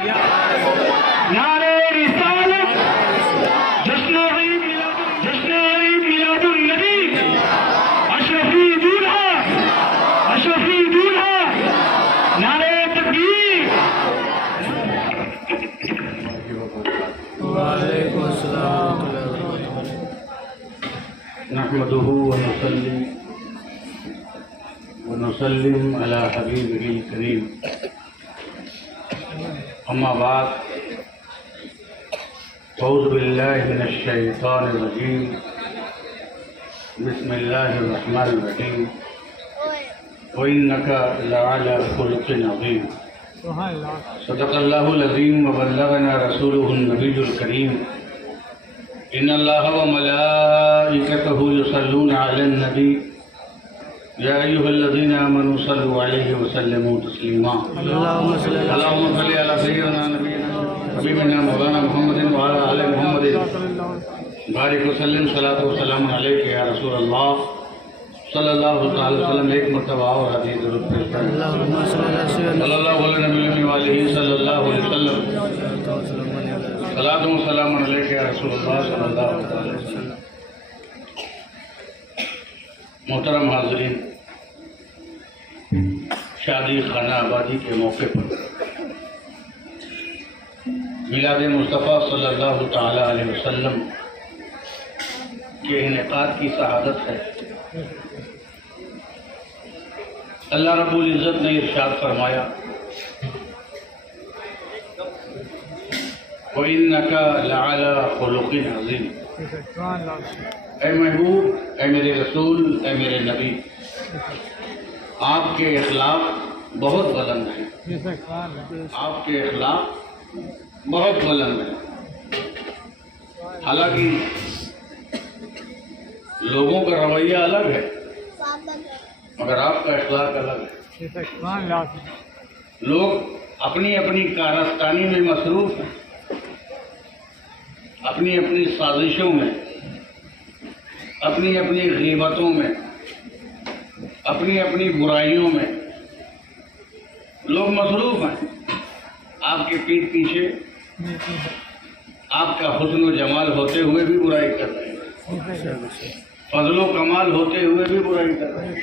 نعرہ رسالت، جشن عید میلاد النبی، اشرفی دولہا، نعرہ تکبیر۔ وعلیکم السلام۔ نحمده ونسلم على حبيبه الكريم، أما بعد، أعوذ بالله من الشيطان الرجيم، بسم الله الرحمن الرحيم، وإنك لعلى خلق عظيم، صدق الله العظيم وبلغنا رسوله النبي الكريم، إن الله وملائكته يصلون على النبي يا أيها الذين آمنوا صلوا عليه وسلموا تسليما، اللهم صل على سيدنا نبينا حبيبنا مولانا محمد وعلى آل محمد بارك وسلم، صلاة وسلام عليك يا رسول الله صلی اللہ تعالی وسلم۔ ایک مرتبہ اور حدیث ضرور پیش کریں۔ اللهم صل على سيدنا صلی اللہ علیہ نبی علیہ صلی اللہ علیہ وسلم، صلاۃ و سلام علیک یا رسول اللہ صلی اللہ علیہ وسلم۔ محترم حاضرین، شادی خانہ آبادی کے موقع پر میلاد مصطفیٰ صلی اللہ تعالی علیہ وسلم کے انعقاد کی سعادت ہے۔ اللہ رب العزت نے ارشاد فرمایا، وَإِنَّكَ لَعَلَى خُلُقٍ عَظِيمٍ۔ اے محبوب، اے میرے رسول، اے میرے نبی، آپ کے اخلاق بہت بلند ہیں، آپ کے اخلاق بہت بلند ہیں۔ حالانکہ لوگوں کا رویہ الگ ہے مگر آپ کا اخلاق الگ ہے۔ لوگ اپنی اپنی کارستانی میں مصروف ہیں، اپنی اپنی سازشوں میں، اپنی اپنی غیبتوں میں، اپنی اپنی برائیوں میں لوگ مصروف ہیں۔ آپ کے پیٹھ پیچھے آپ کا حسن و جمال ہوتے ہوئے بھی برائی کر رہے ہیں، فضل و کمال ہوتے ہوئے بھی برائی کر رہے ہیں،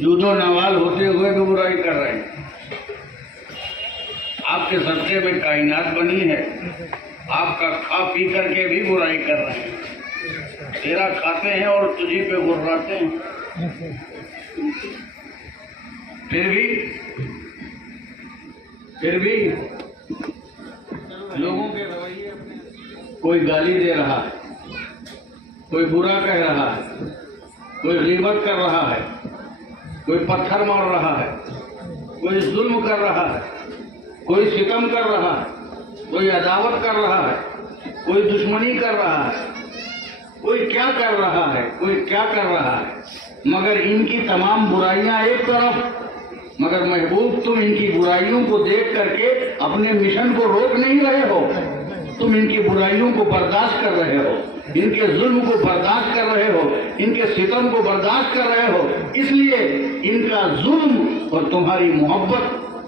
جود و نوال ہوتے ہوئے بھی برائی کر رہے ہیں۔ آپ کے صدقے میں کائنات بنی ہے، آپ کا کھا پی کر کے بھی برائی کر رہے ہیں، تیرا کھاتے ہیں اور تجھی پہ غراتے ہیں، پھر بھی لوگوں کے رویے، کوئی گالی دے رہا ہے، کوئی برا کہہ رہا ہے، کوئی غیبت کر رہا ہے، کوئی پتھر مار رہا ہے، کوئی ظلم کر رہا ہے، کوئی ستم کر رہا ہے، کوئی عداوت کر رہا ہے، کوئی دشمنی کر رہا ہے، کوئی کیا کر رہا ہے، کوئی کیا کر رہا ہے، مگر ان کی تمام برائیاں ایک طرف، مگر محبوب تم ان کی برائیوں کو دیکھ کر کے اپنے مشن کو روک نہیں رہے ہو، تم ان کی برائیوں کو برداشت کر رہے ہو، ان کے ظلم کو برداشت کر رہے ہو، ان کے ستم کو برداشت کر رہے ہو، اس لیے ان کا ظلم اور تمہاری محبت،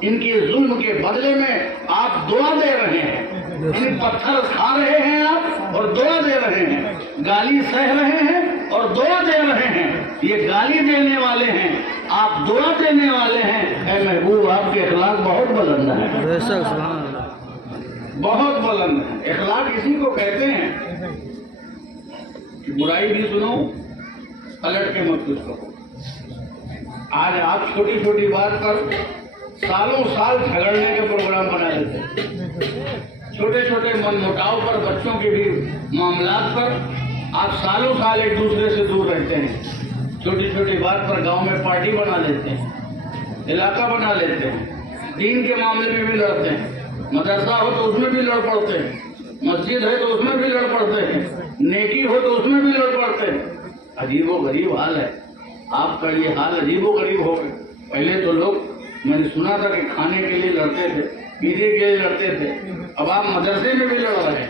ان کے ظلم کے بدلے میں آپ دعا دے رہے ہیں، یعنی پتھر کھا رہے ہیں آپ اور دعا دے رہے ہیں، گالی سہ رہے ہیں اور دعا دے رہے ہیں۔ یہ گالی دینے والے ہیں، آپ دعا دینے والے ہیں۔ اے محبوب، آپ کے اخلاق بہت بلند ہیں، بہت بلند ہیں۔ اخلاق اسی کو کہتے ہیں کہ برائی بھی سنو، پلٹ کے مت کچھ کرو۔ آج آپ چھوٹی چھوٹی بات پر سالوں سال جھگڑنے کے پروگرام بنا لیتے ہیں، چھوٹے چھوٹے من مٹاؤ پر، بچوں کے بھی معاملات پر آپ سالوں سال ایک دوسرے سے دور رہتے ہیں۔ چھوٹی چھوٹی بات پر گاؤں میں پارٹی بنا لیتے ہیں، علاقہ بنا لیتے ہیں، دین کے معاملے میں بھی لڑتے ہیں، مدرسہ ہو تو اس میں بھی لڑ پڑتے ہیں، مسجد ہے تو اس میں بھی لڑ پڑتے ہیں، نیکی ہو تو اس میں بھی لڑ پڑتے ہیں۔ عجیب و غریب حال ہے آپ کا، یہ حال عجیب و غریب ہو گئے۔ پہلے تو لوگ، میں نے سنا تھا کہ کھانے کے لیے لڑتے تھے، پینے کے لیے لڑتے تھے، اب آپ مدرسے میں بھی لڑ رہے ہیں۔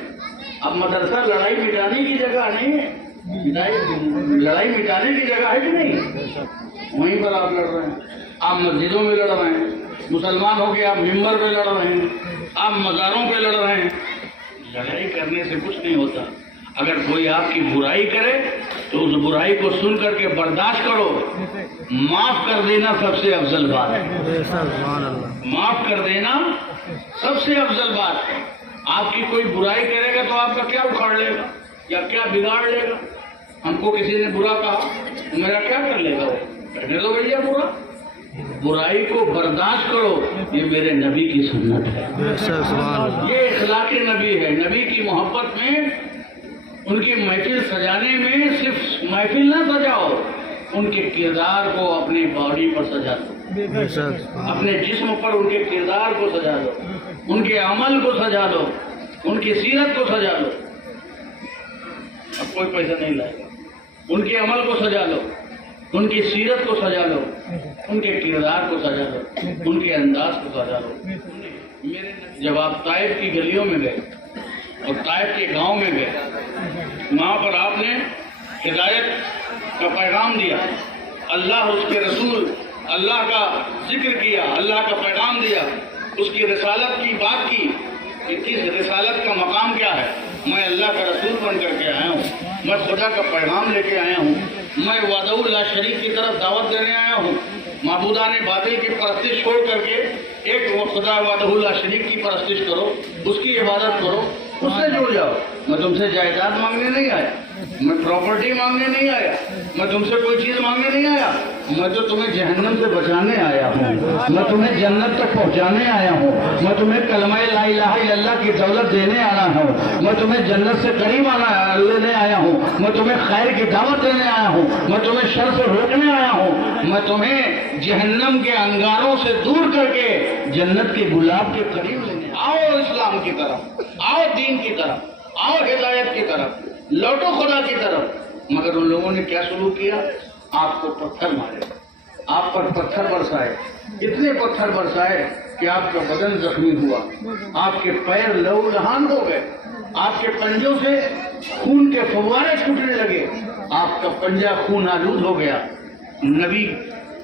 اب مدرسہ لڑائی مٹانے کی جگہ نہیں ہے، لڑائی مٹانے کی جگہ ہے کہ نہیں؟ وہیں پر آپ لڑ رہے ہیں۔ آپ مسجدوں میں لڑ رہے ہیں، مسلمان ہو کے آپ ممبر پہ لڑ رہے ہیں، آپ مزاروں پہ لڑ رہے ہیں. لڑائی کرنے سے کچھ نہیں ہوتا. اگر کوئی آپ کی برائی کرے تو اس برائی کو سن کر کے برداشت کرو. معاف کر دینا سب سے افضل بات ہے. سبحان اللہ. معاف کر دینا سب سے افضل بات ہے. آپ کی کوئی برائی کرے گا تو آپ کا کیا اکھاڑ لے گا یا کیا بگاڑ لے گا؟ ہم کو کسی نے برا کہا تو میرا کیا کر لے گا؟ وہ کہنے دو بھیا برا. برائی کو برداشت کرو. یہ میرے نبی کی سنت ہے. سبحان اللہ. یہ اخلاق نبی ہے. نبی کی محبت میں ان کی محفل سجانے میں صرف محفل نہ سجاؤ، ان کے کردار کو اپنی باڈی پر سجا دو، اپنے جسم پر ان کے کردار کو سجا دو، ان کے عمل کو سجا دو، ان کی سیرت کو سجا دو. اب کوئی پیسہ نہیں لائے گا. ان کے عمل کو سجا لو، ان کی سیرت کو سجا لو، ان کے کردار کو سجا لو، ان کے انداز کو سجا لو. جب آپ طائف کی گلیوں میں گئے اور طائف کے گاؤں میں گئے، وہاں پر آپ نے ہدایت کا پیغام دیا، اللہ اور اس کے رسول، اللہ کا ذکر کیا، اللہ کا پیغام دیا، اس کی رسالت کی بات کی کہ کس رسالت کا مقام کیا ہے. میں اللہ کا رسول بن کر کے آیا ہوں، میں خدا کا پیغام لے کے آیا ہوں، میں وحدہ لا شریک کی طرف دعوت دینے آیا ہوں. معبودان باطل کی پرستش چھوڑ کر کے ایک خدا وحدہ لا شریک کی پرستش کرو، اس کی عبادت کرو، اس سے جڑ جاؤ. میں تم سے جائیداد مانگنے نہیں آیا، میں پراپرٹی مانگنے نہیں آیا، میں تم سے کوئی چیز مانگنے نہیں آیا. میں تو تمہیں جہنم سے بچانے آیا ہوں، میں تمہیں جنت تک پہنچانے آیا ہوں، میں تمہیں کلمہ لا الہ الا اللہ کی دولت دینے آیا ہوں، میں تمہیں جنت سے قریب لینے آیا ہوں، میں تمہیں خیر کی دعوت دینے آیا ہوں، میں تمہیں شر سے روکنے آیا ہوں، میں تمہیں جہنم کے انگاروں سے دور کر کے جنت کے گلاب کے قریب لینے. آؤ اسلام کی طرف، آؤ دین کی طرف، آؤ ہدایت کی طرف، لوٹو خدا کی طرف. مگر ان لوگوں نے کیا شروع کیا؟ آپ کو پتھر مارے، آپ پر پتھر برسائے، اتنے پتھر برسائے کہ آپ کا بدن زخمی ہوا، آپ کے پیر لہو لہان ہو گئے، آپ کے پنجوں سے خون کے فوارے چھوٹنے لگے، آپ کا پنجہ خون آلود ہو گیا. نبی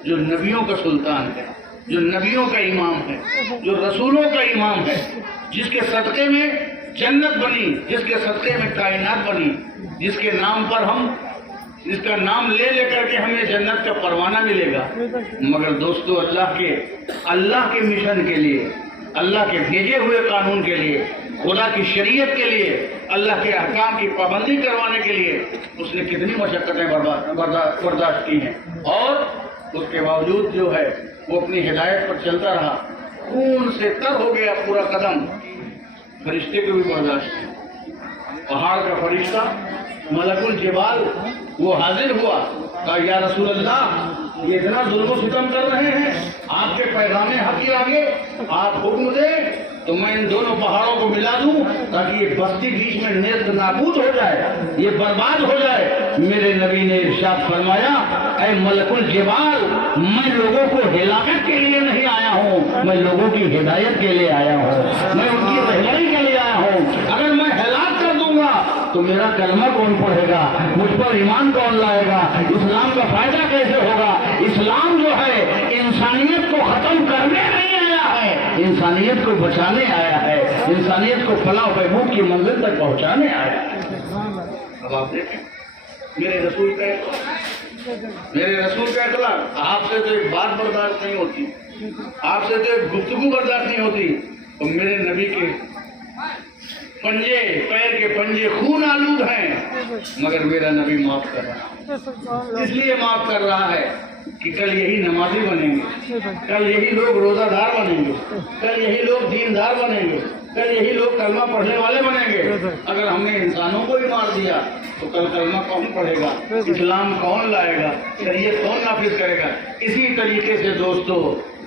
جو نبیوں کا سلطان ہے، جو نبیوں کا امام ہے، جو رسولوں کا امام ہے، جس کے صدقے میں جنت بنی، جس کے صدقے میں کائنات بنی، جس کے نام پر ہم، جس کا نام لے لے کر کے ہمیں جنت کا پروانہ ملے گا. مگر دوستو اللہ کے مشن کے لیے، اللہ کے بھیجے ہوئے قانون کے لیے، خدا کی شریعت کے لیے، اللہ کے احکام کی پابندی کروانے کے لیے اس نے کتنی مشقتیں برداشت کی ہیں، اور اس کے باوجود جو ہے وہ اپنی ہدایت پر چلتا رہا. خون سے تر ہو گیا پورا قدم. فرشتے کو بھی برداشت کی. پہاڑ کا فرشتہ ملک الجبال وہ حاضر ہوا، کہا یا رسول اللہ یہ اتنا ظلم و ستم کر رہے ہیں، آپ کے پیغام حق کے آگے آپ حکم دیں تو میں ان دونوں پہاڑوں کو ملا دوں تاکہ یہ بستی بیچ میں نیست نابود ہو جائے، یہ برباد ہو جائے. میرے نبی نے ارشاد فرمایا اے ملک الجبال، میں لوگوں کو ہلاکت کے لیے نہیں آیا ہوں، میں لوگوں کی ہدایت کے لیے آیا ہوں، میں ان کی رہنمائی کے لیے آیا ہوں. اگر میں ہلاک کر دوں گا تو میرا کلمہ کون پڑھے گا، مجھ پر ایمان کون لائے گا، اسلام کا فائدہ کیسے ہوگا؟ اسلام جو ہے انسانیت کو ختم کرنے نہیں آیا ہے، انسانیت کو بچانے آیا ہے، انسانیت کو فلاح و بہبود کی منزل تک پہنچانے آیا ہے. اب آپ دیکھیں میرے رسول کا اخلاق. آپ سے تو ایک بات برداشت نہیں ہوتی، آپ سے تو ایک گفتگو برداشت نہیں ہوتی، تو میرے نبی کے پنجے، پیر کے پنجے خون آلود ہیں، مگر میرا نبی معاف کر رہا ہے. اس لیے معاف کر رہا ہے کہ کل یہی نمازی بنیں گے، کل یہی لوگ روزہ دار بنیں گے، کل یہی لوگ دیندار بنیں گے، کل یہی لوگ کلمہ پڑھنے والے بنیں گے. اگر ہم نے انسانوں کو ہی مار دیا تو کل کلمہ کون پڑھے گا، اسلام کون لائے گا، شریعت کون نافذ کرے گا؟ اسی طریقے سے دوستو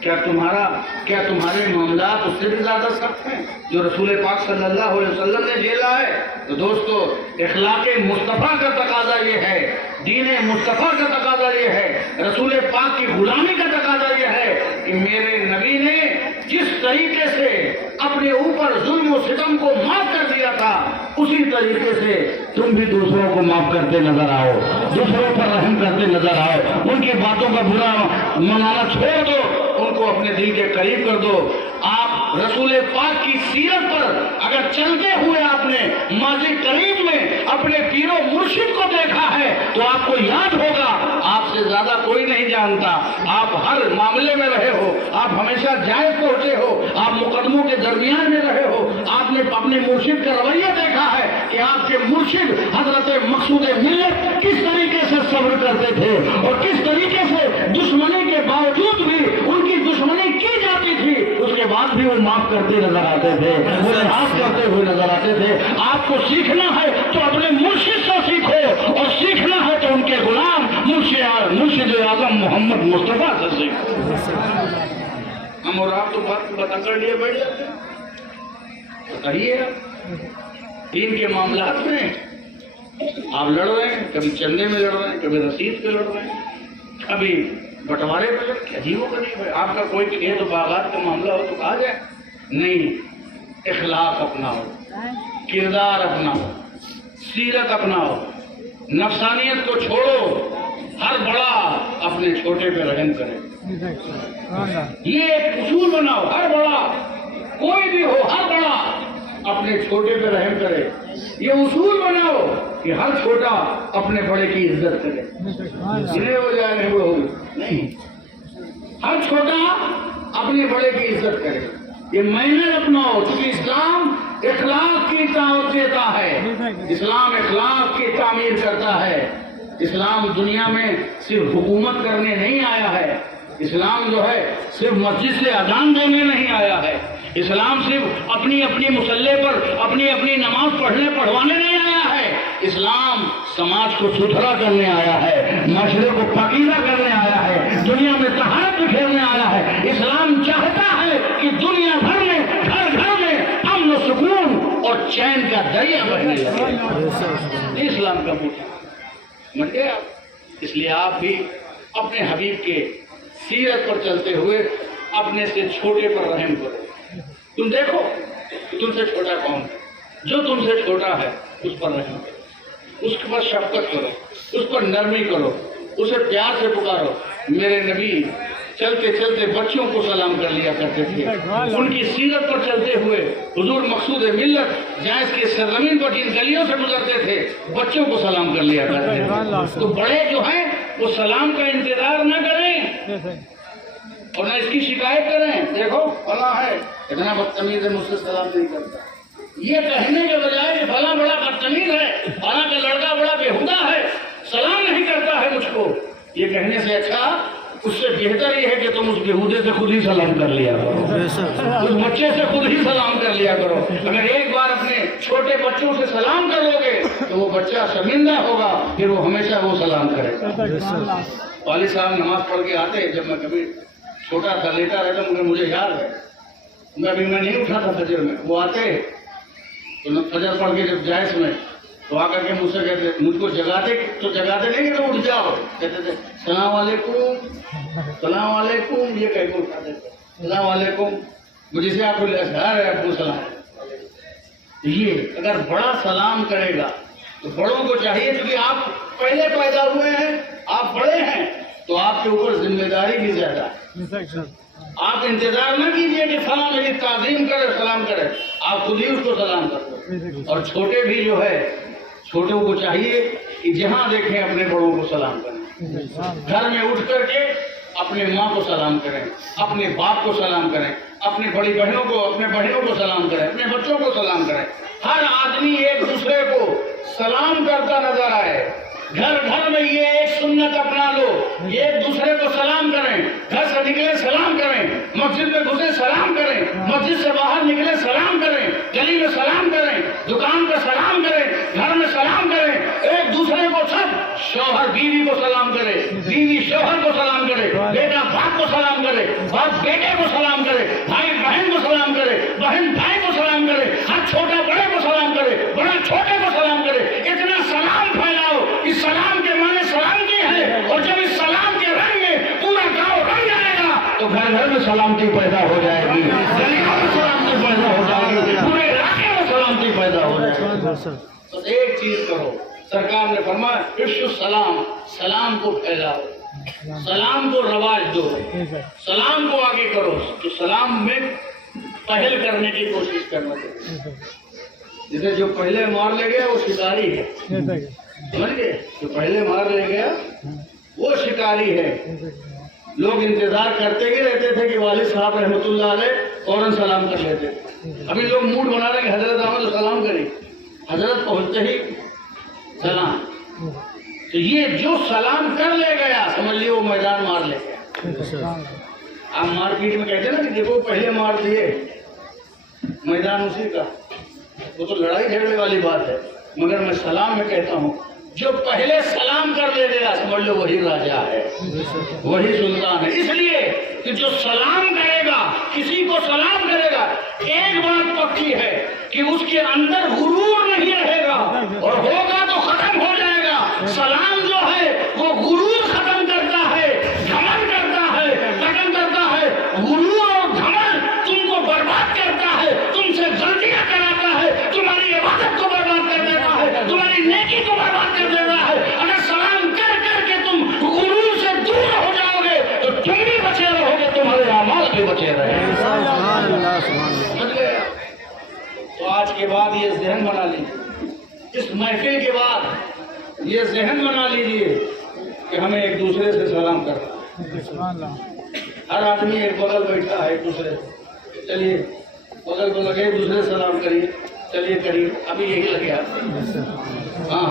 کیا تمہارے معاملات اس سے بھی زیادہ سخت ہیں جو رسول پاک صلی اللہ علیہ وسلم نے جھیلا ہے؟ تو دوستو اخلاق مصطفیٰ کا تقاضا یہ ہے، دین مصطفیٰ کا تقاضا یہ ہے، رسول پاک کی غلامی کا تقاضا یہ ہے کہ میرے نبی نے جس طریقے سے اپنے اوپر ظلم و ستم کو معاف کر دیا تھا، اسی طریقے سے تم بھی دوسروں کو معاف کرتے نظر آؤ، دوسروں پر رحم کرتے نظر آؤ، ان کی باتوں کا برا منانا چھوڑ دو، ان کو اپنے دل کے قریب کر دو. آپ رسول پاک کی سیرت پر اگر چلتے ہوئے آپ نے ماضی قریب میں اپنے پیر و مرشد کو دیکھا ہے تو آپ کو یاد ہوگا آپ سے زیادہ کوئی نہیں جانتا. آپ ہر معاملے میں رہے ہو, آپ ہمیشہ جائز پہنچے ہو, آپ مقدموں کے درمیان میں رہے ہو. آپ نے اپنے مرشد کا رویہ دیکھا ہے کہ آپ کے مرشد حضرت مقصود ملت کس طریقے سے صبر کرتے تھے اور کس طریقے سے دشمنی کے باوجود بھی ان کی دشمنی کی جاتی تھی, اس کے بعد بھی وہ معاف کرتے نظر آتے تھے, وہ لحاظ کرتے ہوئے نظر آتے تھے. آپ کو سیکھنا ہے تو اپنے مرشد سے سیکھو اور سیکھنا ہے تو ان کے غلام مرشد اعظم محمد مصطفیٰ سے سیکھو. ہم اور آپ تو بات بتا کر لیے بیٹھ جاتے ہیں. بتائیے دین کے معاملات میں آپ لڑ رہے ہیں, کبھی چندے میں لڑ رہے ہیں, کبھی رسید پہ لڑ رہے ہیں, کبھی بٹوارے پہ لڑ رہے ہیں. عجیب و غریب ہے. آپ کا کوئی کھیت و باغات کا معاملہ ہو تو کہا جائے نہیں, اخلاق اپناؤ, کردار اپناؤ, سیرت اپناؤ, نفسانیت کو چھوڑو. ہر بڑا اپنے چھوٹے پہ رحم کرے. یہ ایک اصول بناؤ, ہر بڑا کوئی بھی ہو, ہر بڑا اپنے چھوٹے پہ رحم کرے. یہ اصول بناؤ کہ ہر چھوٹا اپنے بڑے کی عزت کرے. جنہیں ہو جائے نہیں وہ ہوگی نہیں, ہر چھوٹا اپنے بڑے کی عزت کرے. یہ محنت اپناؤ, کیونکہ اسلام اخلاق کی دعوت دیتا ہے. اسلام اخلاق کی تعمیر کرتا ہے. اسلام دنیا میں صرف حکومت کرنے نہیں آیا ہے. اسلام جو ہے صرف مسجد سے اذان دینے نہیں آیا ہے. اسلام صرف اپنی اپنی مسلح پر اپنی اپنی نماز پڑھوانے نہیں آیا ہے. اسلام سماج کو ستھرا کرنے آیا ہے, معاشرے کو پاکیزہ کرنے آیا ہے, دنیا میں طہارت بکھیرنے آیا ہے. اسلام چاہتا ہے کہ دنیا بھر میں گھر گھر میں امن و سکون اور چین کا دریا بہنے لگے. اسلام کا موٹا سمجھ گئے آپ. اس لیے آپ بھی اپنے حبیب کے سیرت پر چلتے ہوئے اپنے سے چھوٹے پر رحم کرو. تم دیکھو تم سے چھوٹا کون ہے, جو تم سے چھوٹا ہے اس پر رحم کرو, اس پر شفقت کرو, اس پر نرمی کرو, اسے پیار سے پکارو. میرے نبی چلتے چلتے بچوں کو سلام کر لیا کرتے تھے. ان کی سیرت پر چلتے ہوئے حضور مقصود ملت جائز کی سرزمین پر جن گلیوں سے گزرتے تھے بچوں کو سلام کر لیا کرتے تھے. تو بڑے جو ہیں وہ سلام کا انتظار نہ کریں اور نہ اس کی شکایت کریں. دیکھو فلاں ہے اتنا بدتمیز ہے, مجھ سے سلام نہیں کرتا. یہ کہنے کے بجائے کہ فلاں بڑا بدتمیز ہے, فلاں کا لڑکا بڑا بےہودہ ہے, سلام نہیں کرتا ہے مجھ کو, یہ کہنے سے اچھا اس سے بہتر یہ ہے کہ تم اس بےہودے سے خود ہی سلام کر لیا کرو, اس بچے سے خود ہی سلام کر لیا کرو. اگر ایک بار اپنے چھوٹے بچوں سے سلام کر لو گے تو وہ بچہ شرمندہ ہوگا, پھر وہ ہمیشہ وہ سلام کرے گا. والد صاحب نماز پڑھ کے آتے, جب میں کبھی چھوٹا تھا لیٹا رہتا مگر مجھے یاد ہے, میں نہیں اٹھا تھا فجر میں, وہ آتے تو فجر پڑھ کے جب جائز میں تو آ کر کے مجھ سے کہتے, مجھ کو جگاتے تو جگاتے نہیں کہ تم اٹھ جاؤ, کہتے تھے سلام علیکم سلام علیکم, یہ کہہ کے اٹھاتے تھے سلام علیکم. مجھے سے آپ کو ابو سلام. یہ اگر بڑا سلام کرے گا تو بڑوں کو چاہیے, کیونکہ آپ پہلے پیدا ہوئے ہیں, آپ بڑے ہیں, تو آپ کے اوپر ذمہ داری بھی زیادہ ہے. آپ انتظار نہ کیجیے کہ فلاں میری تعظیم کرے سلام کرے, آپ خود ہی اس کو سلام کر دو. اور چھوٹے بھی جو ہے چھوٹوں کو چاہیے کہ جہاں دیکھیں اپنے بڑوں کو سلام کریں. گھر میں اٹھ کر کے اپنے ماں کو سلام کریں, اپنے باپ کو سلام کریں, اپنی بڑی بہنوں کو اپنے بہنوں کو سلام کریں, اپنے بچوں کو سلام کریں. ہر آدمی ایک دوسرے کو سلام کرتا نظر آئے. گھر گھر میں یہ ایک سنت اپنا لو, ایک دوسرے کو سلام کریں. گھر سے نکلے سلام کریں, مسجد میں گھسے سلام کریں, مسجد سے باہر نکلے سلام کریں, گلی میں سلام کریں, دکان پہ سلام کریں, گھر میں سلام کریں. ایک دوسرے کو سب, شوہر بیوی کو سلام کرے, بیوی شوہر کو سلام کرے, بیٹا باپ کو سلام کرے, باپ بیٹے کو سلام کرے, بھائی بہن کو سلام کرے, بہن بھائی کو سلام کرے, ہر چھوٹا بڑے کو سلام کرے, بڑا چھوٹے کو سلام کرے. اتنا سلام پھیلاؤ. اس سلام کے معنی سلامتی ہے, اور جب اس سلام کے رنگ میں پورا گاؤں رنگ جائے گا تو گھر گھر میں سلامتی پیدا ہو جائے گی, گلیوں میں سلامتی پیدا ہو جائے گی, پورے علاقے میں سلامتی پیدا ہو جائے گی. تو ایک چیز کرو, سرکار نے فرمایا افشوا السلام, سلام کو پھیلاؤ. سلام کو رواج دو، سلام کو آگے کرو، تو سلام میں پہل کرنے کی کوشش کرنا چاہیے. جسے جو پہلے مار لے گیا وہ شکاری ہے، سمجھ گئے؟ جو پہلے مار لے گیا وہ شکاری ہے. لوگ انتظار کرتے ہی رہتے تھے کہ والد صاحب رحمۃ اللہ علیہ فوراً سلام کر لیتے. ابھی لوگ موڈ بنا رہے کہ حضرت آمد تو سلام کریں، حضرت پہنچتے ہی سلام. تو یہ جو سلام کر لے گیا سمجھ لیے وہ میدان مار لے گیا. آپ مارکیٹ میں کہتے ہیں نا کہ دیکھو پہلے مار دیے، میدان اسی کا، وہ تو لڑائی جھگڑے والی بات ہے. مگر میں سلام میں کہتا ہوں جو پہلے سلام کر لے گا سمجھ لو وہی راجا ہے، وہی سلطان ہے. اس لیے کہ جو سلام کرے گا، کسی کو سلام کرے گا، ایک بات پکی ہے کہ اس کے اندر غرور نہیں رہے گا، اور ہوگا تو ختم ہو جائے گا. سلام جو ہے وہ غرور ختم کرتا ہے، گھمنڈ کرتا ہے، ختم کرتا ہے. غرور اور گھمنڈ تم کو برباد کرتا ہے، تم سے غلطیاں کراتا ہے، تمہاری عبادت کو برباد کر دیتا ہے، تمہاری نیکی کو برباد کر دیتا ہے. اگر سلام کر کر کے تم غرور سے دور ہو جاؤ گے تو تم بھی بچے رہو گے، تمہارے اعمال بھی بچے رہے گے. سبحان اللہ سبحان اللہ. سمجھ گئے؟ تو آج کے بعد یہ ذہن بنا لیجیے، اس محفل کے بعد یہ ذہن بنا لیجیے کہ ہمیں ایک دوسرے سے سلام کرنا. ہر آدمی ایک بغل بیٹھا ہے ایک دوسرے سے، چلیے بغل کو لگے ایک دوسرے سے سلام کریے، چلیے کریے. ابھی یہی لگے ہاں،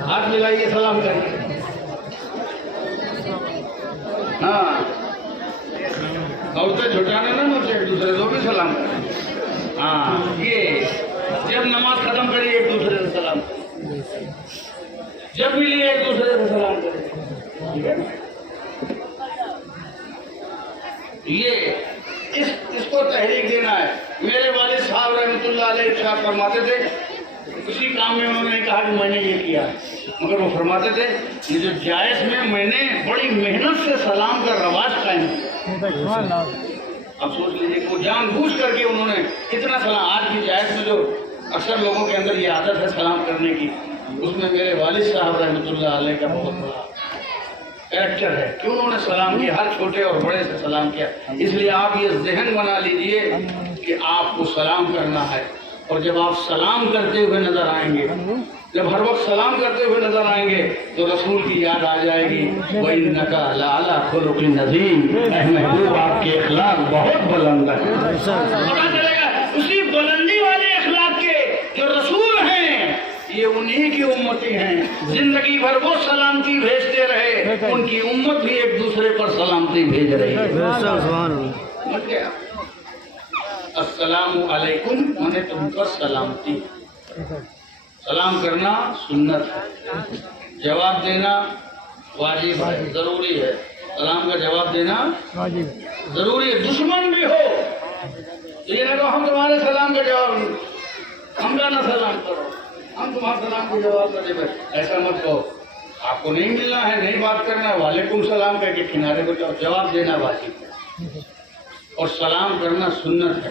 ہاتھ ملائیے سلام کریے. ہاں، عورتیں جھٹانے نہ مجھے ایک دوسرے کو بھی سلام کریں. ہاں، یہ جب نماز ختم کریے ایک دوسرے سے سلام کریں، جب ملیے ایک دوسرے سے سلام کریں. ٹھیک ہے؟ یہ اس کو تحریک دینا ہے. میرے والد صاحب رحمۃ اللہ علیہ ارشاد فرماتے تھے، کسی کام میں انہوں نے کہا کہ میں نے یہ کیا، مگر وہ فرماتے تھے یہ جو جائز میں نے بڑی محنت سے سلام کا رواج قائم کیا. اب سوچ لیجیے کہ وہ جان بوجھ کر کے انہوں نے کتنا سلام. آج بھی جائز میں جو اکثر لوگوں کے اندر یہ عادت ہے سلام کرنے کی، اس میں میرے والد صاحب رحمۃ اللہ علیہ کا بہت بڑا کریکٹر ہے کہ انہوں نے سلام کیا، ہر چھوٹے اور بڑے سے سلام کیا. اس لیے آپ یہ ذہن بنا لیجئے کہ آپ کو سلام کرنا ہے، اور جب آپ سلام کرتے ہوئے نظر آئیں گے، جب ہر وقت سلام کرتے ہوئے نظر آئیں گے تو رسول کی یاد آ جائے گی. وَإِنَّكَ لَعَلَىٰ خُلُقٍ عَظِيمٍ. اے محبوب آپ کے اخلاق بہت بلند ہیں. پتہ چلے گا اسی بلندی والے اخلاق کے جو رسول ہیں یہ انہی کی امتی ہیں. زندگی بھر وہ سلامتی بھیجتے رہے، ان کی امت بھی ایک دوسرے پر سلامتی بھیج رہی ہے. سبحان اللہ. سمجھ گیا؟ السلام علیکم میں نے تم پر سلامتی. سلام کرنا سنت ہے، جواب دینا واجب ہے، ضروری ہے. سلام کا جواب دینا ضروری ہے. دشمن بھی ہو یہ نہ کہو ہم تمہارے سلام کا جواب نہیں، ہم کا نہ سلام کرو، ہم تمہارے سلام کا جواب کرے. ایسا مت کہو. آپ کو نہیں ملنا ہے، نہیں بات کرنا، وعلیکم السلام کہہ کے کنارے کو جاؤ. جواب دینا واجب ہے اور سلام کرنا سنت ہے،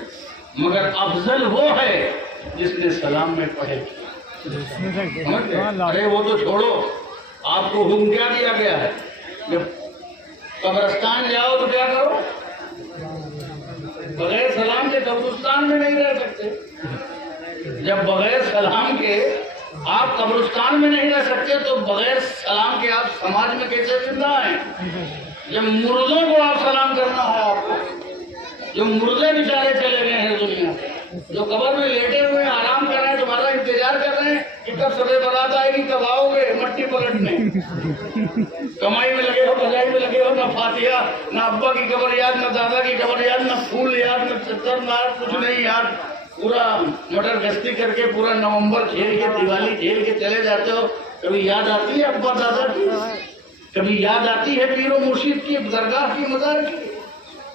مگر افضل وہ ہے جس نے سلام میں پہل کیا. ارے وہ تو چھوڑو، آپ کو حکم کیا دیا گیا ہے؟ جب قبرستان جاؤ تو کیا کرو؟ بغیر سلام کے قبرستان میں نہیں رہ سکتے. جب بغیر سلام کے آپ قبرستان میں نہیں رہ سکتے تو بغیر سلام کے آپ سماج میں کیسے زندہ ہیں؟ جب مردوں کو آپ سلام کرنا ہے، آپ کو جو مردے بیچارے چلے گئے ہیں دنیا سے، جو قبر میں لیٹے ہوئے آرام کر رہے ہیں، تمہارا انتظار کر رہے ہیں کہ کب سبے برات آئے گی، کب آؤ گے مٹی پلٹنے. کمائی میں لگے ہو، بجائی میں لگے ہو، نہ فاتحہ، نہ ابا کی قبر یاد، نہ دادا کی قبر یاد، نہ پھول یاد، نہ چتر یاد، کچھ نہیں یاد. پورا مٹر گشتی کر کے پورا نومبر کھیل کے، دیوالی کھیل کے چلے جاتے ہو. کبھی یاد آتی ہے ابا دادا کی؟ کبھی یاد آتی ہے پیر و مرشد کی درگاہ کی، مزار کی؟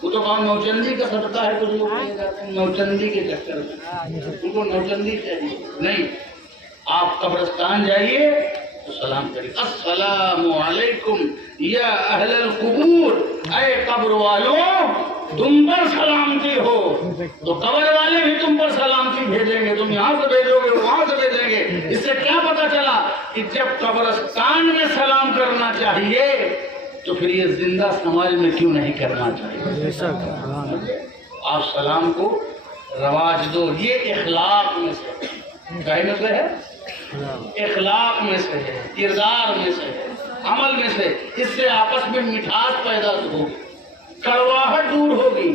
وہ تو کہاں نوچندی کا صدقہ ہے، کچھ لوگ لے جاتے ہیں نوچندی کے چکر میں. ان کو نوچندی چاہیے نہیں. آپ قبرستان جائیے تو سلام کریے. السلام علیکم یا اہل القبور، اے قبر والوں تم پر سلامتی ہو. تو قبر والے بھی تم پر سلامتی بھیجیں گے. تم یہاں سے بھیجو گے، وہاں سے بھیجیں گے. اس سے کیا پتا چلا کہ جب قبرستان میں سلام کرنا چاہیے تو پھر یہ زندہ سماج میں کیوں نہیں کرنا چاہیے؟ بے شک سبحان اللہ آپ سلام کو رواج دو. یہ اخلاق میں سے کہیں میں سے ہے، اخلاق میں سے ہے، کردار میں سے ہے، عمل میں سے. اس سے آپس میں مٹھاس پیدا ہوگی، کڑواہٹ دور ہوگی،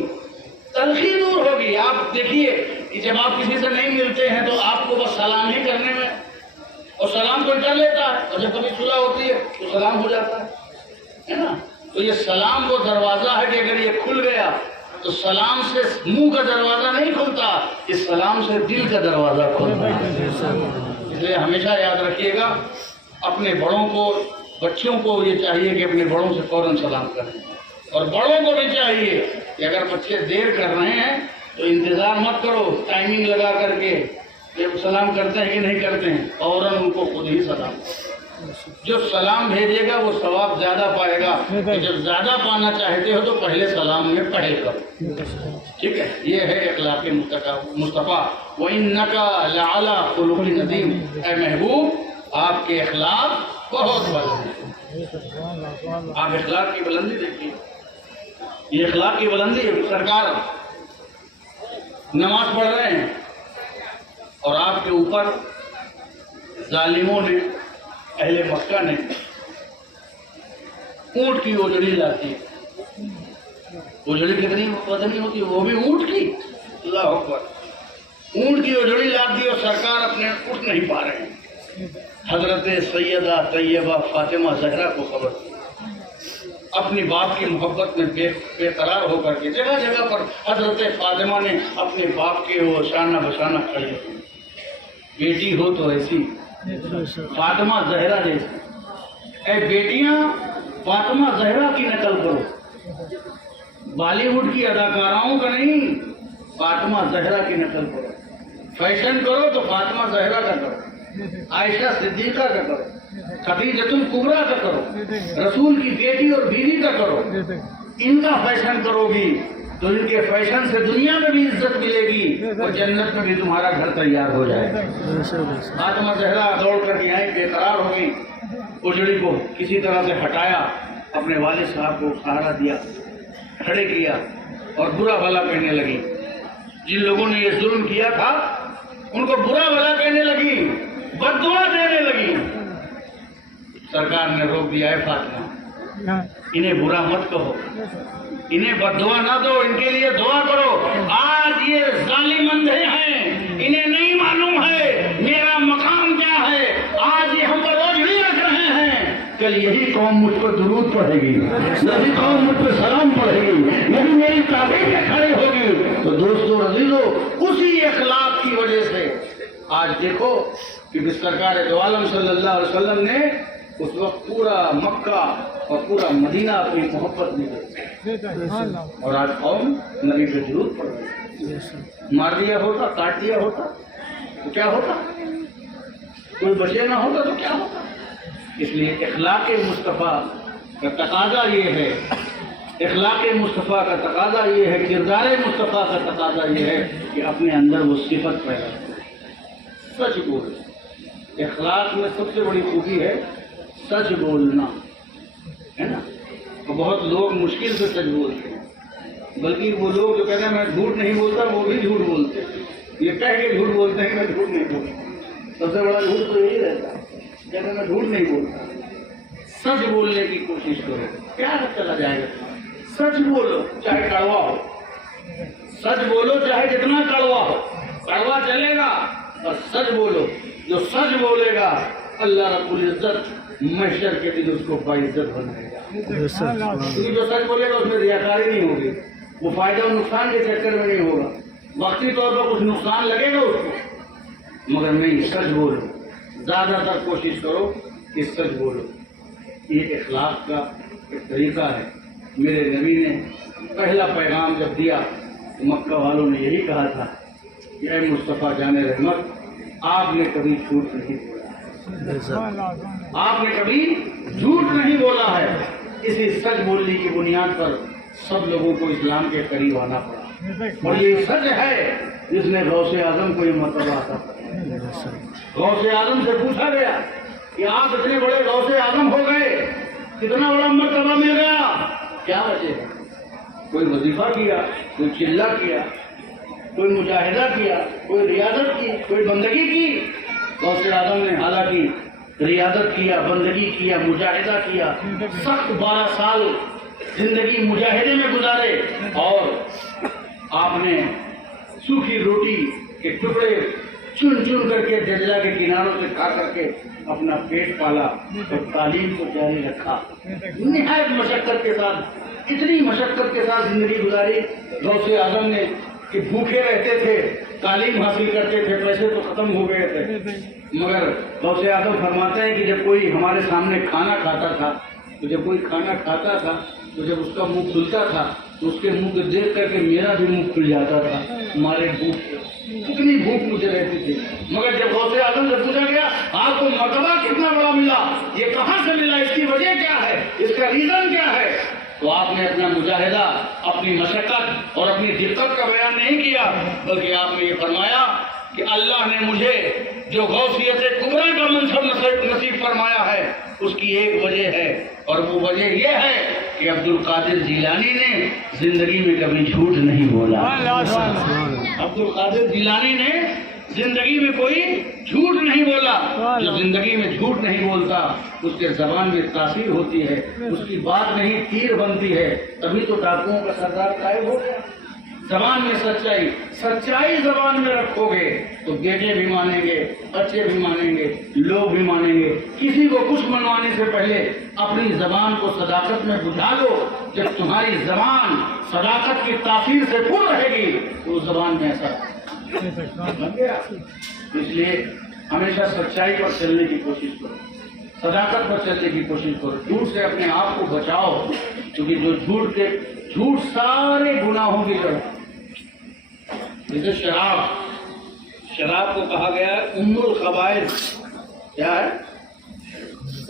تلخی دور ہوگی. آپ دیکھیے کہ جب آپ کسی سے نہیں ملتے ہیں تو آپ کو بس سلام ہی کرنے میں، اور سلام کوئی کر لیتا ہے، اور جب کبھی صلح ہوتی ہے تو سلام ہو جاتا ہے نا. تو یہ سلام وہ دروازہ ہے کہ اگر یہ کھل گیا تو سلام سے منہ کا دروازہ نہیں کھلتا، اس سلام سے دل کا دروازہ کھلتا ہے. اس لیے ہمیشہ یاد رکھیے گا، اپنے بڑوں کو، بچوں کو یہ چاہیے کہ اپنے بڑوں سے فوراً سلام کریں، اور بڑوں کو بھی چاہیے کہ اگر بچے دیر کر رہے ہیں تو انتظار مت کرو ٹائمنگ لگا کر کے کہ وہ سلام کرتے ہیں کہ نہیں کرتے ہیں، فوراً ان کو خود ہی سلام کرو. جو سلام بھیجے گا وہ ثواب زیادہ پائے گا. تو جب زیادہ پانا چاہتے ہو تو پہلے سلام میں پڑھے کرو. ٹھیک ہے، یہ ہے اخلاق مصطفیٰ. وَإِنَّكَ لَعَلَىٰ خُلُقٍ عَظِيمٍ. اے محبوب آپ کے اخلاق بہت بلند ہیں. آپ اخلاق کی بلندی دیکھیے، یہ اخلاق کی بلندی ہے. سرکار نماز پڑھ رہے ہیں اور آپ کے اوپر ظالموں نے، اہل مکہ نے اونٹ کی اوجڑی لاتی ہے. اوجڑی کتنی بدنی ہوتی ہے، وہ بھی اونٹ کی. اللہ اکبر. اونٹ کی اوجڑی لاتی دی اور سرکار اپنے اٹھ نہیں پا رہے ہیں. حضرت سیدہ طیبہ فاطمہ زہرا کو خبر دی. اپنی باپ کی محبت میں بے قرار ہو کر کے جگہ جگہ پر حضرت فاطمہ نے اپنے باپ کے وہ شانہ بشانہ کھڑے کی. بیٹی ہو تو ایسی فاطمہ زہرا جیسی. اے بیٹیاں فاطمہ زہرا کی نقل کرو، بالی ووڈ کی اداکاراؤں کا نہیں، فاطمہ زہرا کی نقل کرو. فیشن کرو تو فاطمہ زہرا کا کرو، عائشہ صدیقہ کا کرو، خدیجۃ الکبریٰ کا کرو، رسول کی بیٹی اور بیوی کا کرو. ان کا فیشن کرو گی تو ان کے فیشن سے دنیا میں بھی عزت ملے گی اور جنت میں بھی تمہارا گھر تیار ہو جائے گا. فاطمہ زہرا دوڑ کر کے آئی، بے قرار ہو گئی. اجڑی کو کسی طرح سے ہٹایا، اپنے والد صاحب کو سہارا دیا، کھڑے کیا اور برا بھلا کہنے لگی. جن لوگوں نے یہ ظلم کیا تھا ان کو برا بھلا کہنے لگی، بد دعا دینے لگی. سرکار نے روک دیا، ہے فاطمہ انہیں برا مت کہو، انہیں بد دعا نہ دو، ان کے لیے دعا کرو. آج یہ ظالم اندھے ہیں، انہیں نہیں معلوم ہے میرا مقام کیا ہے. آج یہ ہم پر اوجھڑی رکھ رہے ہیں، کل یہی قوم مجھ پر درود پڑھے گی، یہی قوم مجھ پر سلام پڑھے گی، یہی میری کعبے میں کھڑی ہوگی. تو دوستو عزیزو، اسی اخلاق کی وجہ سے آج دیکھو کہ سرکار دو عالم صلی اللہ علیہ وسلم نے اس وقت پورا مکہ اور پورا مدینہ اپنی محبت میں دیا، اور آج قوم نبی پہ درود پڑ رہی. مار دیا ہوتا، کاٹ دیا ہوتا تو کیا ہوتا؟ کوئی بچے نہ ہوتا تو کیا ہوتا؟ اس لیے اخلاق مصطفیٰ کا تقاضا یہ ہے، اخلاق مصطفیٰ کا تقاضا یہ ہے، کردار مصطفیٰ کا تقاضا یہ ہے کہ اپنے اندر وہ صفت پیدا کرے. سچ بول. اخلاق میں سب سے بڑی خوبی ہے سچ بولنا، ہے نا. تو بہت لوگ مشکل سے سچ بولتے ہیں، بلکہ وہ لوگ جو کہتے ہیں میں جھوٹ نہیں بولتا وہ بھی جھوٹ بولتے ہیں. یہ کہہ کے جھوٹ بولتے ہیں میں جھوٹ نہیں بولتا. سب سے بڑا جھوٹ تو یہی رہتا ہے، کہتے ہیں میں جھوٹ نہیں بولتا. سچ بولنے کی کوشش کرو، کیا چلا جائے گا. سچ بولو چاہے کڑوا ہو، سچ بولو چاہے جتنا کڑوا ہو، کڑوا چلے گا. اور سچ بولو، جو سچ بولے گا اللہ رب العزت محشر کے دن اس کو باعزت بنائے گا. کیونکہ جو سچ بولے گا اس میں ریاکاری نہیں ہوگی، وہ فائدہ اور نقصان کے چکر میں نہیں ہوگا. وقتی طور پر کچھ نقصان لگے گا اس کو، مگر نہیں، سچ بولو. زیادہ تر کوشش کرو کہ سچ بولو. یہ اخلاق کا ایک طریقہ ہے. میرے نبی نے پہلا پیغام جب دیا تو مکہ والوں نے یہی کہا تھا کہ اے مصطفیٰ جان رحمت، آپ نے کبھی جھوٹ نہیں بولا، آپ نے کبھی جھوٹ نہیں بولا ہے. اسی سچ بولنے کی بنیاد پر سب لوگوں کو اسلام کے قریب آنا پڑا، اور یہ سچ ہے جس نے غوث اعظم کو یہ مرتبہ عطا کیا. غوث اعظم سے پوچھا گیا کہ آپ اتنے بڑے غوث اعظم ہو گئے, کتنا بڑا مرتبہ مل گیا, کیا وجہ ہے؟ کوئی وظیفہ کیا, کوئی چلہ کیا, کوئی مجاہدہ کیا, کوئی ریاضت کی, کوئی بندگی کی. غوث اعظم نے حالانکہ ریاضت کیا, بندگی کیا, مجاہدہ کیا, سخت 12 سال زندگی مجاہدے میں گزارے, اور آپ نے سوکھی روٹی کے ٹکڑے چن چن کر کے دجلہ کے کناروں سے کھا کر کے اپنا پیٹ پالا اور تعلیم کو جاری رکھا. نہایت مشقت کے ساتھ, اتنی مشقت کے ساتھ زندگی گزاری غوث اعظم نے کہ بھوکے رہتے تھے, تعلیم حاصل کرتے تھے, پیسے تو ختم ہو گئے تھے, مگر غوث اعظم فرماتے ہیں کہ جب کوئی ہمارے سامنے کھانا کھاتا تھا تو جب اس کا منہ کھلتا تھا تو اس کے منہ کو دیکھ کر کے میرا بھی منہ کھل جاتا تھا. ہمارے بھوک کتنی بھوک مجھے رہتی تھی, مگر جب غوث اعظم سے پوچھا گیا آپ کو مرتبہ کتنا بڑا ملا, یہ کہاں سے ملا, اس کی وجہ کیا ہے, اس کا ریزن کیا ہے, تو آپ نے اپنا مجاہدہ, اپنی مشقت اور اپنی دقت کا بیان نہیں کیا, بلکہ آپ نے یہ فرمایا کہ اللہ نے مجھے جو غوثیت کبریٰ کا منصب نصیب فرمایا ہے اس کی ایک وجہ ہے, اور وہ وجہ یہ ہے کہ عبد القادر جیلانی نے زندگی میں کبھی جھوٹ نہیں بولا. عبد القادر جیلانی نے زندگی میں کوئی جھوٹ نہیں بولا. جو زندگی میں جھوٹ نہیں بولتا اس کے زبان میں تاثیر ہوتی ہے, اس کی بات نہیں تیر بنتی ہے, تبھی تو ڈاکوؤں کا سردار غائب ہو گیا. زبان میں سچائی زبان میں رکھو گے تو بیٹے بھی مانیں گے, بچے بھی مانیں گے, لوگ بھی مانیں گے. کسی کو کچھ منوانے سے پہلے اپنی زبان کو صداقت میں بجھا لو. جب تمہاری زبان صداقت کی تاثیر سے پر رہے گی تو اس زبان میں ایسا بن گیا. اس لیے ہمیشہ سچائی پر چلنے کی کوشش کرو, صداقت پر چلنے کی کوشش کرو, جھوٹ سے اپنے آپ کو بچاؤ, کیونکہ جو جھوٹ سارے گناہوں کی جڑ. جیسے شراب کو کہا گیا ہے ام الخبائث. کیا ہے؟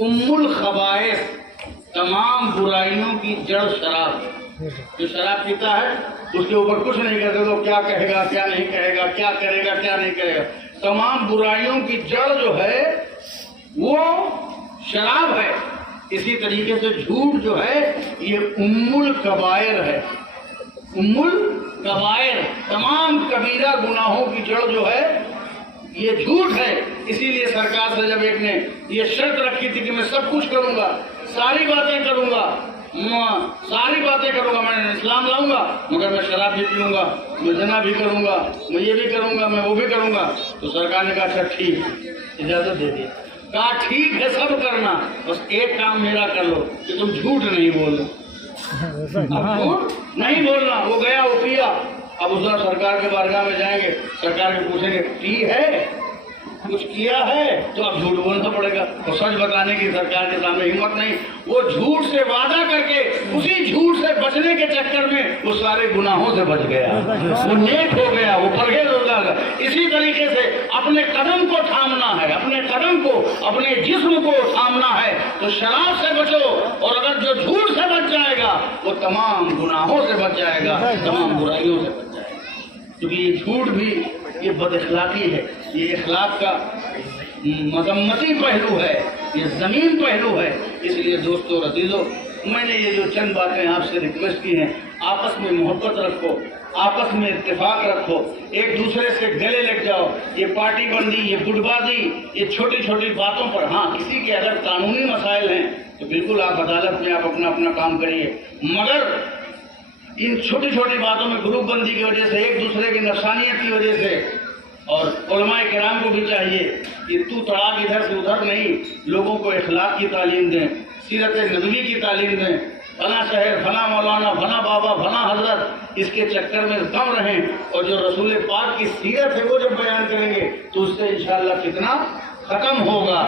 ام الخبائث, تمام برائیوں کی جڑ شراب. جو شراب پیتا ہے اس کے اوپر کچھ نہیں کہتے تو کیا کہے گا, کیا نہیں کہے گا, کیا کرے گا, کیا نہیں کرے گا. تمام برائیوں کی جڑ جو ہے وہ شراب ہے. اسی طریقے سے جھوٹ جو ہے یہ ام الکبائر ہے. ام الکبائر, تمام کبیرہ گناہوں کی جڑ جو ہے یہ جھوٹ ہے. اسی لیے سرکار سے جب ایک نے یہ شرط رکھی تھی کہ میں سب کچھ کروں گا, ساری باتیں کروں گا, میں اسلام لاؤں گا, مگر میں شراب بھی پیوں گا, میں زنا بھی کروں گا, میں یہ بھی کروں گا, میں وہ بھی کروں گا, تو سرکار نے کہا اچھا ٹھیک, اجازت دے دی. کہا ٹھیک ہے سب کرنا, بس ایک کام میرا کر لو کہ تم جھوٹ نہیں بولو. اب جھوٹ نہیں بولنا. وہ گیا, وہ پیا. اب اس وقت سرکار کے بارگاہ میں جائیں گے, سرکار کے پوچھیں گے پی ہے, کچھ کیا ہے, تو اب جھوٹ بولنا پڑے گا. اور سچ بتانے کی سرکار کے سامنے ہمت نہیں. وہ جھوٹ سے وعدہ کر کے اسی جھوٹ سے بچنے کے چکر میں وہ سارے گناہوں سے بچ گیا, وہ نیک ہو گیا, وہ پرہیز ہو گیا. اسی طریقے سے اپنے قدم کو تھامنا ہے, اپنے قدم کو, اپنے جسم کو تھامنا ہے تو شراب سے بچو. اور اگر جو جھوٹ سے بچ جائے گا وہ تمام گناہوں سے بچ جائے گا, تمام برائیوں سے بچ جائے گا. کیونکہ یہ جھوٹ بھی یہ بد اخلاقی ہے, یہ اخلاق کا مذمتی پہلو ہے, یہ زمین پہلو ہے. اس لیے دوستو اور عزیزو, میں نے یہ جو چند باتیں آپ سے ریکویسٹ کی ہیں, آپس میں محبت رکھو, آپس میں اتفاق رکھو, ایک دوسرے سے گلے لگ جاؤ. یہ پارٹی بندی, یہ گٹ بازی, یہ چھوٹی چھوٹی باتوں پر, ہاں کسی کے اگر قانونی مسائل ہیں تو بالکل آپ عدالت میں آپ اپنا کام کریے, مگر ان چھوٹی چھوٹی باتوں میں گروپ بندی کی وجہ سے, ایک دوسرے کی نفسانیت کی وجہ سے, اور علماء کرام کو بھی چاہیے کہ تو تڑاک ادھر سے ادھر نہیں, لوگوں کو اخلاق کی تعلیم دیں, سیرت نبوی کی تعلیم دیں. فلاں شہر, فلاں مولانا, فلاں بابا, فلاں حضرت, اس کے چکر میں دم رہیں, اور جو رسول پاک کی سیرت ہے وہ جب بیان کریں گے تو اس سے انشاءاللہ فتنہ ختم ہوگا.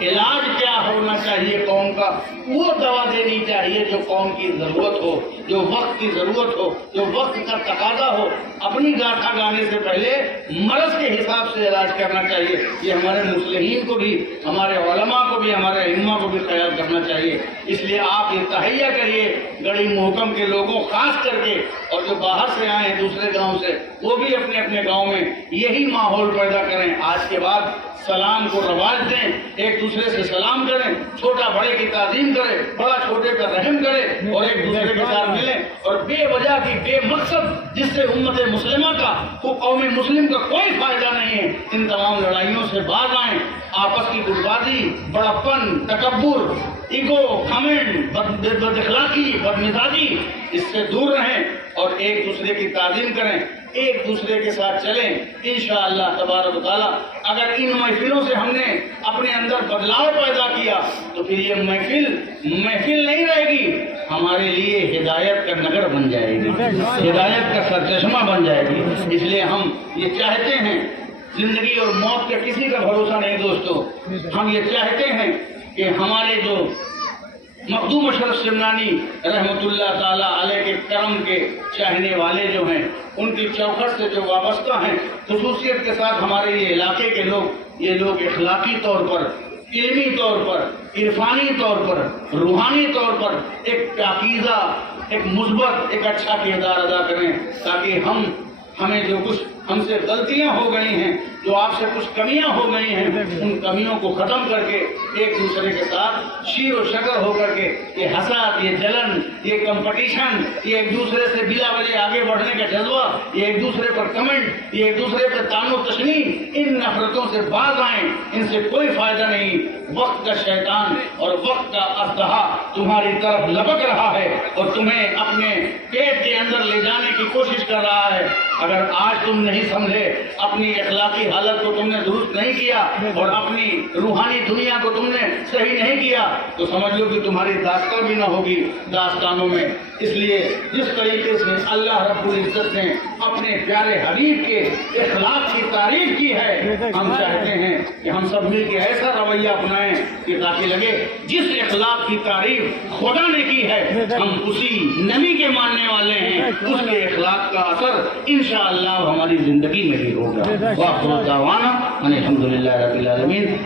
علاج کیا ہونا چاہیے قوم کا, وہ دوا دینی چاہیے جو قوم کی ضرورت ہو, جو وقت کی ضرورت ہو, جو وقت کا تقاضا ہو. اپنی گاٹھا گانے سے پہلے مرض کے حساب سے علاج کرنا چاہیے. یہ ہمارے مصلحین کو بھی, ہمارے علماء کو بھی, ہمارے ائمہ کو بھی خیال کرنا چاہیے. اس لیے آپ یہ تہیہ کریے گڑھی محکم کے لوگوں خاص کر کے, اور جو باہر سے آئے ہیں دوسرے گاؤں سے, وہ بھی اپنے اپنے گاؤں میں یہی ماحول پیدا کریں. آج کے بعد سلام کو رواج دیں، ایک دوسرے سے سلام کریں، چھوٹا بڑے کی تعظیم کرے، بڑا چھوٹے پر رحم کرے اور ایک دوسرے کے ساتھ ملیں، اور بے وجہ کی بے مقصد جس سے امت مسلمہ کا قوم مسلم کا کوئی فائدہ نہیں ہے، ان تمام لڑائیوں سے باز آئیں، آپس کی گٹ بازی، بڑپن، تکبر، ایگو، کمنٹ، بد اخلاقی، بد مزاجی، اس سے دور رہیں اور ایک دوسرے کی تعظیم کریں، ایک دوسرے کے ساتھ چلیں۔ انشاءاللہ تبارک و تعالیٰ اگر ان محفلوں سے ہم نے اپنے اندر بدلاؤ پیدا کیا تو پھر یہ محفل نہیں رہے گی، ہمارے لیے ہدایت کا نگر بن جائے گی، ہدایت کا سرچشمہ بن جائے گی۔ اس لیے ہم یہ چاہتے ہیں، زندگی اور موت کا کسی کا بھروسہ نہیں دوستو، ہم یہ چاہتے ہیں کہ ہمارے جو مخدوم اشرف سمنانی رحمۃ اللہ تعالیٰ علیہ کے کرم کے چاہنے والے جو ہیں، ان کی چوکھٹ سے جو وابستہ ہیں، خصوصیت کے ساتھ ہمارے یہ علاقے کے لوگ، یہ لوگ اخلاقی طور پر، علمی طور پر، عرفانی طور پر، روحانی طور پر ایک پاکیزہ، ایک مثبت، ایک اچھا کردار ادا کریں، تاکہ ہمیں جو کچھ ہم سے غلطیاں ہو گئی ہیں، جو آپ سے کچھ کمیاں ہو گئی ہیں، ان کمیوں کو ختم کر کے ایک دوسرے کے ساتھ شیر و شکر ہو کر کے یہ حسد، یہ جلن، یہ کمپٹیشن، یہ ایک دوسرے سے بلا وجہ آگے بڑھنے کا جذبہ، یہ ایک دوسرے پر کمنٹ، یہ ایک دوسرے پر طعن و تشنیع، ان نفرتوں سے باز آئیں، ان سے کوئی فائدہ نہیں۔ وقت کا شیطان اور وقت کا اژدہا تمہاری طرف لپک رہا ہے اور تمہیں اپنے پیٹ کے اندر لے جانے کی کوشش کر رہا ہے۔ اگر آج تم نہیں سمجھے، اپنی اخلاقی حالت کو تم نے درست نہیں کیا اور اپنی روحانی دنیا کو تم نے صحیح نہیں کیا تو سمجھ لو کہ تمہاری داستان بھی نہ ہوگی داستانوں میں۔ اس لیے جس طریقے سے اللہ رب العزت نے اپنے پیارے حبیب کے اخلاق کی تعریف کی ہے، ہم چاہتے ہیں کہ ہم سب مل کے ایسا رویہ اپنائیں کہ تاکہ لگے جس اخلاق کی تعریف خدا نے کی ہے ہم اسی نبی کے ماننے والے ہیں، اس کے اخلاق کا اثر انشاءاللہ ہماری زندگی میں بھی ہوگا۔ وآخر دعوانا ان الحمدللہ رب العالمین۔